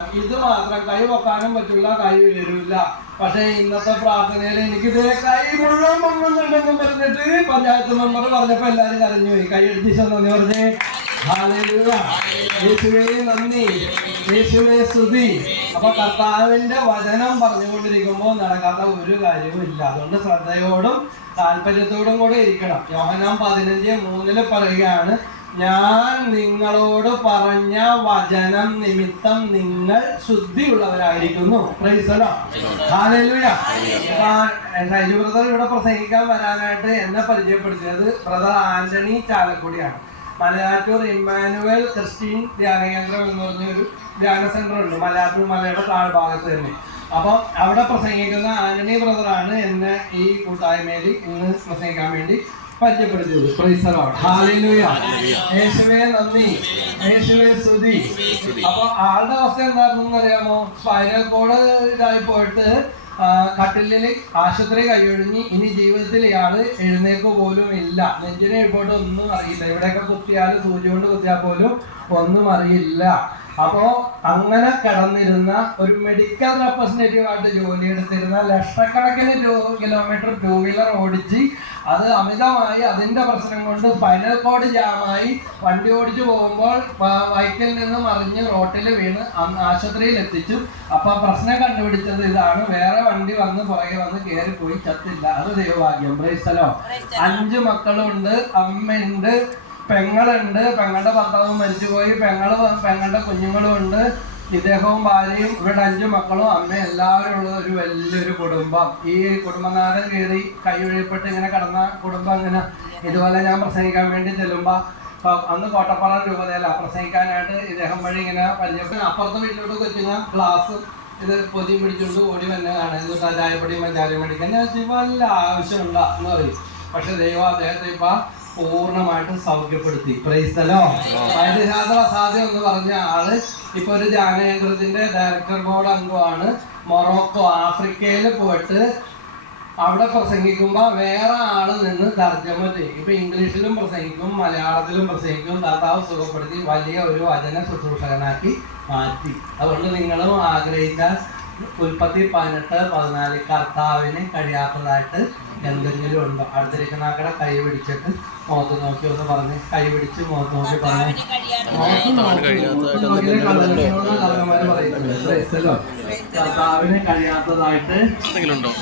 ഇത് മാത്രം കൈ വെക്കാനും പറ്റില്ല കൈ വരില്ല പക്ഷെ ഇന്നത്തെ പ്രാർത്ഥനയിൽ എനിക്ക് ഇതേ കൈ മുഴുവൻ പൊങ്ങുന്നുണ്ടെന്നും പറഞ്ഞിട്ട് പഞ്ചായത്ത് മെമ്പർ പറഞ്ഞപ്പോ എല്ലാരും കരഞ്ഞു പോയി. കൈ അടിച്ചു നന്ദി പറഞ്ഞേ. യേശുവേ നന്ദി. യേശുവേ സ്തുതി. അപ്പൊ കർത്താവിന്റെ വചനം പറഞ്ഞുകൊണ്ടിരിക്കുമ്പോൾ നടക്കാത്ത ഒരു കാര്യവും ഇല്ല. അതുകൊണ്ട് ശ്രദ്ധയോടും താല്പര്യത്തോടും കൂടെ ഇരിക്കണം. യോഹനാം പതിനഞ്ച് മൂന്നിൽ പറയുകയാണ് ഞാൻ നിങ്ങളോട് പറഞ്ഞ വചനം നിമിത്തം നിങ്ങൾ ശുദ്ധിയുള്ളവരായിരിക്കുന്നു. ഷൈജു ബ്രദർ ഇവിടെ പ്രസംഗിക്കാൻ വരാനായിട്ട് എന്നെ പരിചയപ്പെടുത്തിയത് ബ്രദർ ആന്റണി ചാലക്കുടിയാണ്. മലയാറ്റൂർ ഇമ്മാനുവൽ ക്രിസ്ത്യൻ ധ്യാന കേന്ദ്രം എന്ന് പറഞ്ഞൊരു ധ്യാന സെന്റർ ഉണ്ട് മലയാറ്റൂർ മലയുടെ താഴ്ഭാഗത്ത് തന്നെ. അപ്പം അവിടെ പ്രസംഗിക്കുന്ന ആന്റണി ബ്രദറാണ് എന്നെ ഈ കൂട്ടായ്മയിൽ ഇന്ന് പ്രസംഗിക്കാൻ വേണ്ടി പരിചയപ്പെടുത്തിയത്. യേശുവേ നന്ദി. യേശുവേ സ്തുതി. അപ്പൊ ആളുടെ അവസ്ഥ എന്താണെന്ന് അറിയാമോ സ്പൈനൽ കോഡ് ഇതായി പോയിട്ട് ആ, കട്ടിലിൽ ആശുപത്രി കൈയൊഴിഞ്ഞ് ഇനി ജീവിതത്തിൽ ഇയാൾ എഴുന്നേക്ക് പോലും ഇല്ല. നെഞ്ചിനെ എഴുപോട്ട് ഒന്നും അറിയില്ല. ഇവിടെയൊക്കെ കുത്തിയാൽ സൂചി കൊണ്ട് കുത്തിയാൽ പോലും ഒന്നും അറിയില്ല. അപ്പോ അങ്ങനെ കടന്നിരുന്ന ഒരു മെഡിക്കൽ റെപ്രസെന്റേറ്റീവ് ആയിട്ട് ജോലി എടുത്തിരുന്ന ലക്ഷക്കണക്കിന് കിലോമീറ്റർ ടൂ വീലർ ഓടിച്ച് അത് അമിതമായി അതിന്റെ പ്രശ്നം കൊണ്ട് ഫൈനൽ കോഡ് ജാമായി വണ്ടി ഓടിച്ചു പോകുമ്പോൾ ബൈക്കിൽ നിന്ന് മറിഞ്ഞ് റോട്ടിൽ വീണ് ആശുപത്രിയിൽ എത്തിച്ചു. അപ്പൊ പ്രശ്നം കണ്ടുപിടിച്ചത് ഇതാണ്. വേറെ വണ്ടി വന്ന് പുറകെ വന്ന് കയറി പോയി ചത്തില്ല. അത് ദൈവഭാഗ്യം. പ്രൈസലോ അഞ്ച് മക്കളുണ്ട് അമ്മയുണ്ട് പെങ്ങളുണ്ട്. പെങ്ങളുടെ ഭർത്താവ് മരിച്ചുപോയി. പെങ്ങൾ പെങ്ങളുടെ കുഞ്ഞുങ്ങളും ഉണ്ട്. ഇദ്ദേഹവും ഭാര്യയും ഇവിടെ അഞ്ചു മക്കളും അമ്മയും എല്ലാവരും ഉള്ള ഒരു വലിയൊരു കുടുംബം. ഈ കുടുംബനാഥൻ കയറി കൈയൊഴിയപ്പെട്ട് ഇങ്ങനെ കടന്ന കുടുംബം അങ്ങനെ ഇതുപോലെ ഞാൻ പ്രസംഗിക്കാൻ വേണ്ടി ചെല്ലുമ്പോ അന്ന് കോട്ടപ്പാറ രൂപതയല്ല പ്രസംഗിക്കാനായിട്ട് ഇദ്ദേഹം വഴി ഇങ്ങനെ പരിചയപ്പെട്ടു അപ്പുറത്തെ വീട്ടിലോട്ട് കൊച്ചുങ്ങ ഗ്ലാസ് ഇത് പൊതി പിടിച്ചുകൊണ്ട് ഓടി വന്നതാണ്. എന്നിട്ട് ചായപ്പൊടി മഞ്ചാരി മേടിക്കാൻ. ഞാൻ വല്ല എന്ന് പറയും പക്ഷെ ദൈവം അദ്ദേഹത്തെ ഇപ്പൊ പൂർണമായിട്ട് സൗഖ്യപ്പെടുത്തി. പ്രൈസ്തലോ വൈദ്യശാസ്ത്ര സാധ്യം എന്ന് പറഞ്ഞ ആൾ ഇപ്പൊ ഒരു ധ്യാനകേന്ദ്രത്തിന്റെ ഡയറക്ടർ ബോർഡ് അംഗമാണ്. മൊറോക്കോ ആഫ്രിക്കയിൽ പോയിട്ട് അവിടെ പ്രസംഗിക്കുമ്പോൾ വേറെ ആൾ നിന്ന് തർജമ ചെയ്യും. ഇപ്പൊ ഇംഗ്ലീഷിലും പ്രസംഗിക്കും മലയാളത്തിലും പ്രസംഗിക്കും കർത്താവ് സുഖപ്പെടുത്തി വലിയ ഒരു വചന ശുശ്രൂഷകനാക്കി മാറ്റി. അതുകൊണ്ട് നിങ്ങളും ആഗ്രഹിച്ചാൽ ഉൽപ്പത്തി പതിനെട്ട് പതിനാല് കർത്താവിന് കഴിയാത്തതായിട്ട് എന്തെങ്കിലും ഉണ്ടോ? അടുത്തിരിക്കുന്ന ആക്കടെ കൈ പിടിച്ചിട്ട് മുഖത്ത് നോക്കി ഒന്ന് പറഞ്ഞ് കൈ പിടിച്ച് മുഖത്ത് നോക്കി പറഞ്ഞു. കർത്താവിന് കഴിയാത്തതായിട്ട് എന്തെങ്കിലും ഉണ്ടോ?